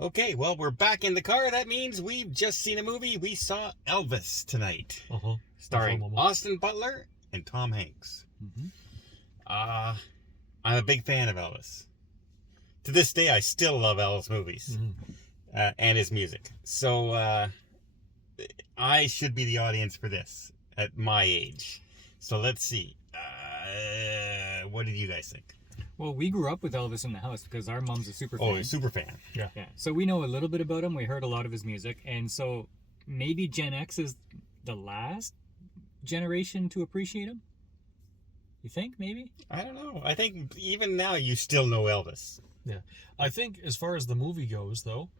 Okay, well, we're back in the car. That means we've just seen a movie. We saw Elvis tonight, starring Austin Butler and Tom Hanks. I'm a big fan of Elvis. To this day, I still love Elvis movies and his music. So I should be the audience for this at my age. So let's see. What did you guys think? Well, we grew up with Elvis in the house because our mom's a super fan. Oh, a super fan. Yeah. So we know a little bit about him. We heard a lot of his music. And so maybe Gen X is the last generation to appreciate him? You think, maybe? I don't know. I think even now you still know Elvis. Yeah. I think as far as the movie goes, though,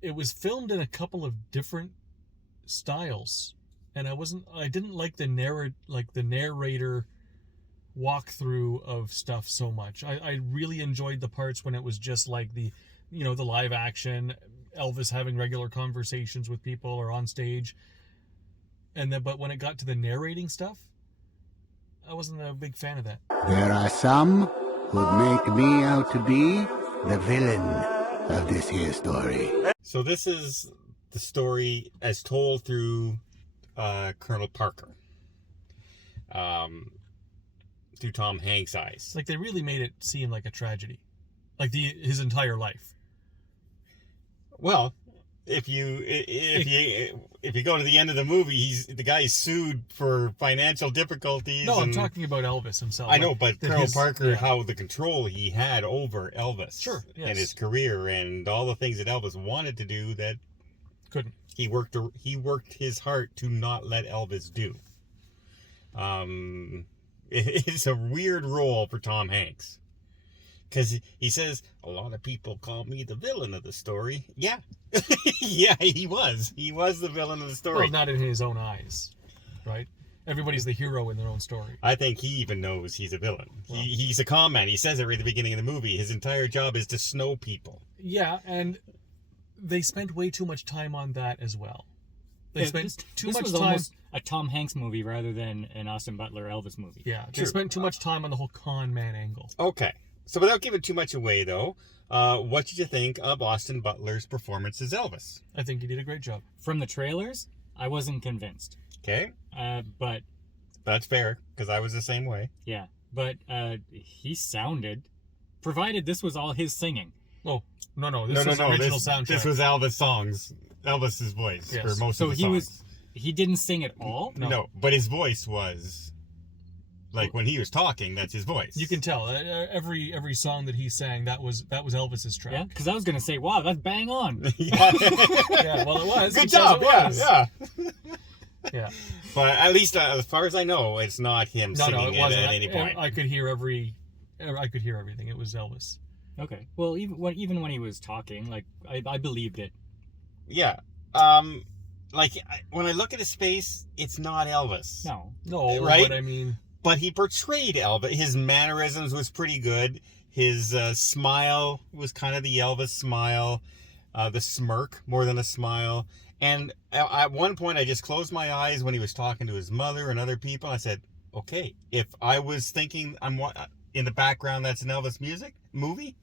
it was filmed in a couple of different styles. And I didn't like the narrator walkthrough of stuff so much. I really enjoyed the parts when it was just like the live action, Elvis having regular conversations with people or on stage. But when it got to the narrating stuff, I wasn't a big fan of that. There are some who'd make me out to be the villain of this here story. So this is the story as told through Colonel Parker. Through Tom Hanks' eyes. Like, they really made it seem like a tragedy. Like his entire life. Well, if you go to the end of the movie, the guy's sued for financial difficulties. No, I'm talking about Elvis himself. I know, but Colonel Parker, how the control he had over Elvis. Sure, yes. And his career and all the things that Elvis wanted to do that couldn't. He worked his heart to not let Elvis do. It's a weird role for Tom Hanks. Because he says, a lot of people call me the villain of the story. Yeah. Yeah, he was. He was the villain of the story. Well, not in his own eyes, right? Everybody's the hero in their own story. I think he even knows he's a villain. Well, he's a con man. He says it right at the beginning of the movie. His entire job is to snow people. Yeah, and they spent way too much time on that as well. They spent too much time. Almost a Tom Hanks movie rather than an Austin Butler Elvis movie. Yeah, they spent too much time on the whole con man angle. Okay, so without giving too much away, though, what did you think of Austin Butler's performance as Elvis? I think he did a great job. From the trailers, I wasn't convinced. Okay. But that's fair, because I was the same way. Yeah, but he sounded, provided this was all his singing. Oh, no. This was original soundtrack. This was Elvis songs. Elvis's voice for most of the songs. He didn't sing at all? No, but his voice was like when he was talking, that's his voice. You can tell every song that he sang, that was Elvis's track. Yeah, because I was gonna say, wow, that's bang on. Yeah, well, it was. Good job. Yeah. Yeah. But at least as far as I know, it's not him singing it at any point. I could hear everything. It was Elvis. Okay. Well, even when he was talking, like I believed it. Yeah. When I look at his face, it's not Elvis. No, right? But I mean, but he portrayed Elvis. His mannerisms was pretty good. His smile was kind of the Elvis smile. The smirk more than a smile. And at one point, I just closed my eyes when he was talking to his mother and other people. I said, "Okay, if I was thinking I'm in the background, that's an Elvis movie."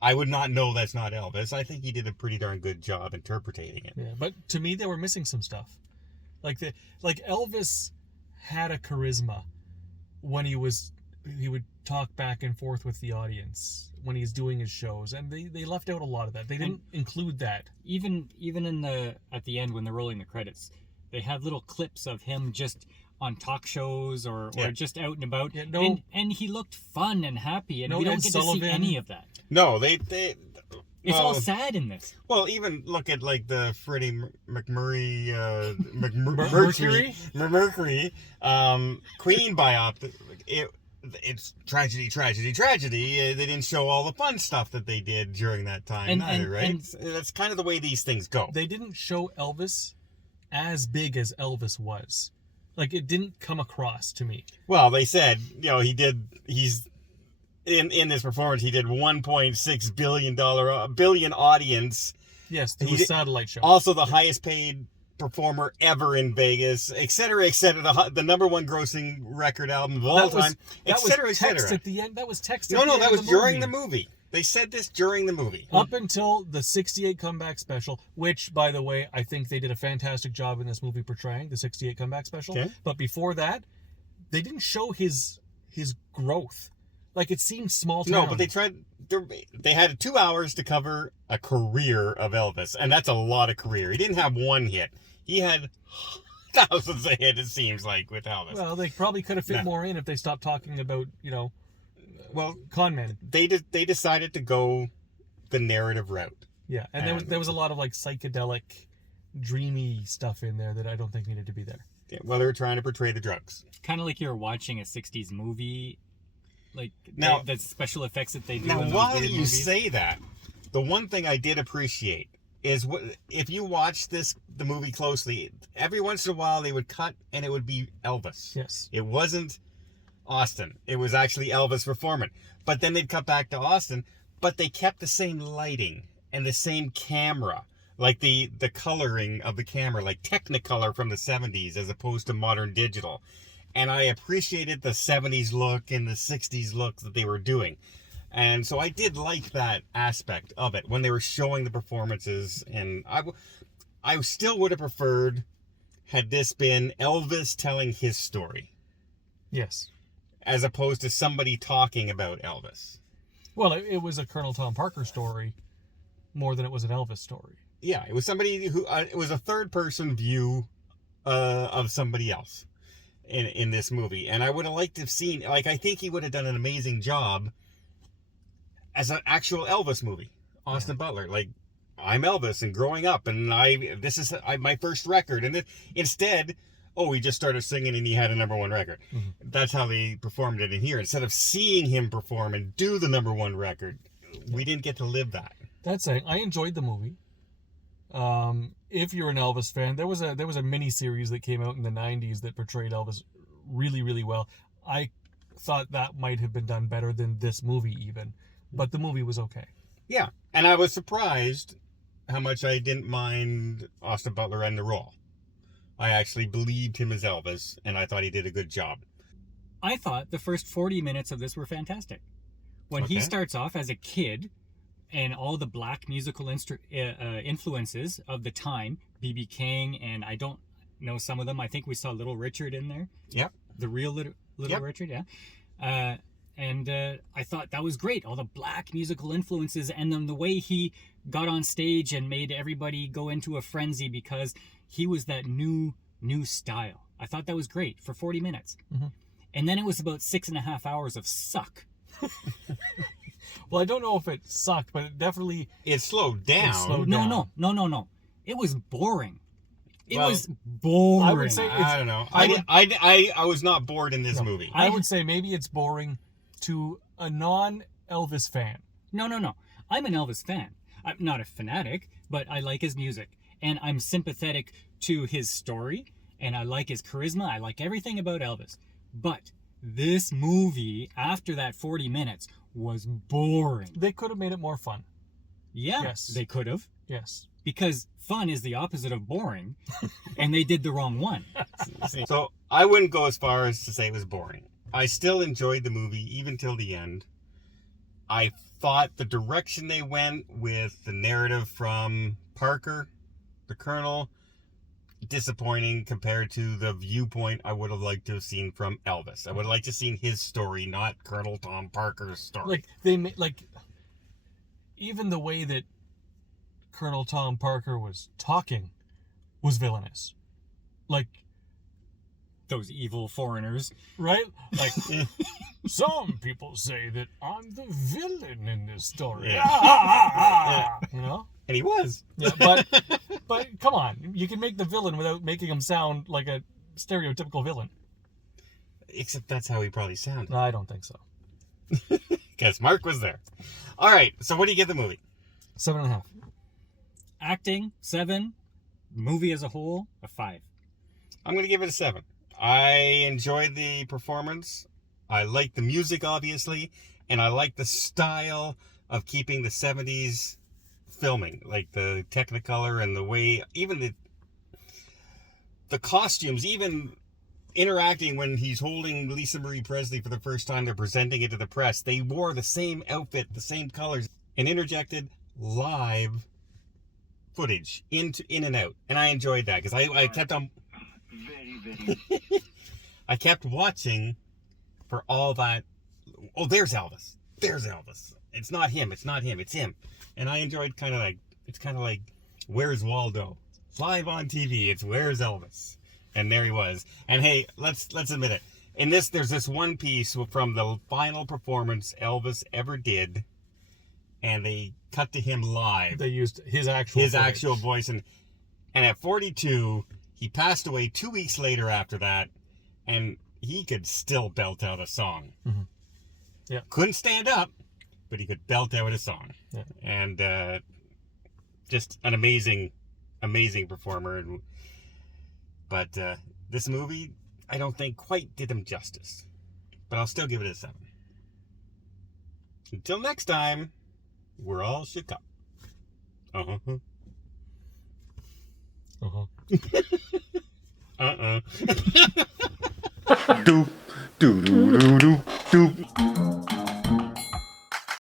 I would not know that's not Elvis. I think he did a pretty darn good job interpreting it. Yeah, but to me, they were missing some stuff. Like Elvis had a charisma when he would talk back and forth with the audience when he's doing his shows, and they left out a lot of that. They didn't include that. Even at the end when they're rolling the credits, they have little clips of him just on talk shows or just out and about. Yeah, and he looked fun and happy, and we don't get to see any of that. No, it's all sad in this. Well, even look at like the Freddie Mercury Queen biop. It's tragedy. They didn't show all the fun stuff that they did during that time either, right? And that's kind of the way these things go. They didn't show Elvis as big as Elvis was. Like, it didn't come across to me. Well, they said, he's in this performance, he did $1.6 billion audience. Yes, it was a satellite show. Also the highest paid performer ever in Vegas, etc., the number one grossing record album of all time, etc., etc. At the end. That was text. No, that was during the movie. They said this during the movie. Up until the 68 comeback special, which, by the way, I think they did a fantastic job in this movie portraying the 68 comeback special. Okay. But before that, they didn't show his growth. Like, it seemed small town. No, but they had 2 hours to cover a career of Elvis, and that's a lot of career. He didn't have one hit. He had thousands of hits, it seems like, with Elvis. Well, they probably could have fit more in if they stopped talking about, con men. They decided to go the narrative route. Yeah, and there was a lot of, like, psychedelic, dreamy stuff in there that I don't think needed to be there. Yeah, well, they were trying to portray the drugs. Kind of like you're watching a 60s movie, like now, the special effects that they do. Now, in those while weird you movies. say that, the one thing I did appreciate is if you watch the movie closely, every once in a while they would cut and it would be Elvis. Yes. It wasn't Austin. It was actually Elvis performing. But then they'd cut back to Austin, but they kept the same lighting and the same camera. Like the coloring of the camera, like Technicolor from the 70s as opposed to modern digital. And I appreciated the 70s look and the 60s look that they were doing. And so I did like that aspect of it when they were showing the performances. And I still would have preferred had this been Elvis telling his story. Yes. As opposed to somebody talking about Elvis. Well, it was a Colonel Tom Parker story more than it was an Elvis story. Yeah, it was somebody who... it was a third-person view of somebody else in this movie. And I would have liked to have seen... Like, I think he would have done an amazing job as an actual Elvis movie. Austin Butler. Like, I'm Elvis and growing up, and this is my first record. And instead... Oh, he just started singing and he had a #1 record. Mm-hmm. That's how they performed it in here. Instead of seeing him perform and do the #1 record, we didn't get to live that. That's it. I enjoyed the movie. If you're an Elvis fan, there was a mini series that came out in the 90s that portrayed Elvis really, really well. I thought that might have been done better than this movie even, but the movie was okay. Yeah, and I was surprised how much I didn't mind Austin Butler in the role. I actually believed him as Elvis, and I thought he did a good job. I thought the first 40 minutes of this were fantastic. When he starts off as a kid, and all the black musical influences of the time, B.B. King, and I don't know some of them. I think we saw Little Richard in there. Yep. The real Little Richard, yeah. And I thought that was great. All the black musical influences, and then the way he got on stage and made everybody go into a frenzy because he was that new style. I thought that was great for 40 minutes. Mm-hmm. And then it was about 6.5 hours of suck. Well, I don't know if it sucked, but it definitely... It slowed down. No. It was boring. It was boring. I would say I don't know. I was not bored in this movie. I would say maybe it's boring to a non-Elvis fan. No. I'm an Elvis fan. I'm not a fanatic, but I like his music. And I'm sympathetic to his story. And I like his charisma. I like everything about Elvis. But this movie, after that 40 minutes, was boring. They could have made it more fun. Yeah, yes. They could have. Yes. Because fun is the opposite of boring. And they did the wrong one. So I wouldn't go as far as to say it was boring. I still enjoyed the movie, even till the end. I thought the direction they went with the narrative from Parker, the Colonel, disappointing compared to the viewpoint I would have liked to have seen from Elvis. I would have liked to have seen his story, not Colonel Tom Parker's story. Even the way that Colonel Tom Parker was talking was villainous. Like, those evil foreigners. Right? Like, some people say that I'm the villain in this story. Yeah. You know? And he was. Yeah, but come on. You can make the villain without making him sound like a stereotypical villain. Except that's how he probably sounded. No, I don't think so. Because Mark was there. All right, so what do you give the movie? 7.5. Acting, 7. Movie as a whole, a 5. I'm going to give it a 7. I enjoyed the performance. I like the music, obviously. And I like the style of keeping the 70s filming. Like the Technicolor and the way, even the costumes, even interacting when he's holding Lisa Marie Presley for the first time. They're presenting it to the press. They wore the same outfit, the same colors, and interjected live footage in and out. And I enjoyed that because I kept on... Very. I kept watching for all that. Oh, there's Elvis. There's Elvis. It's not him. It's not him. It's him. And I enjoyed it's kind of like, where's Waldo? Live on TV. It's where's Elvis? And there he was. And hey, let's admit it. In this, there's this one piece from the final performance Elvis ever did, and they cut to him live. They used his actual voice, and at 42, he passed away 2 weeks later after that, and he could still belt out a song. Mm-hmm. Yeah, couldn't stand up, but he could belt out a song. Yeah. And just an amazing performer. But this movie, I don't think quite did him justice. But I'll still give it a 7. Until next time, we're all shook up. Uh-huh. Uh-huh. Uh-uh. do do do do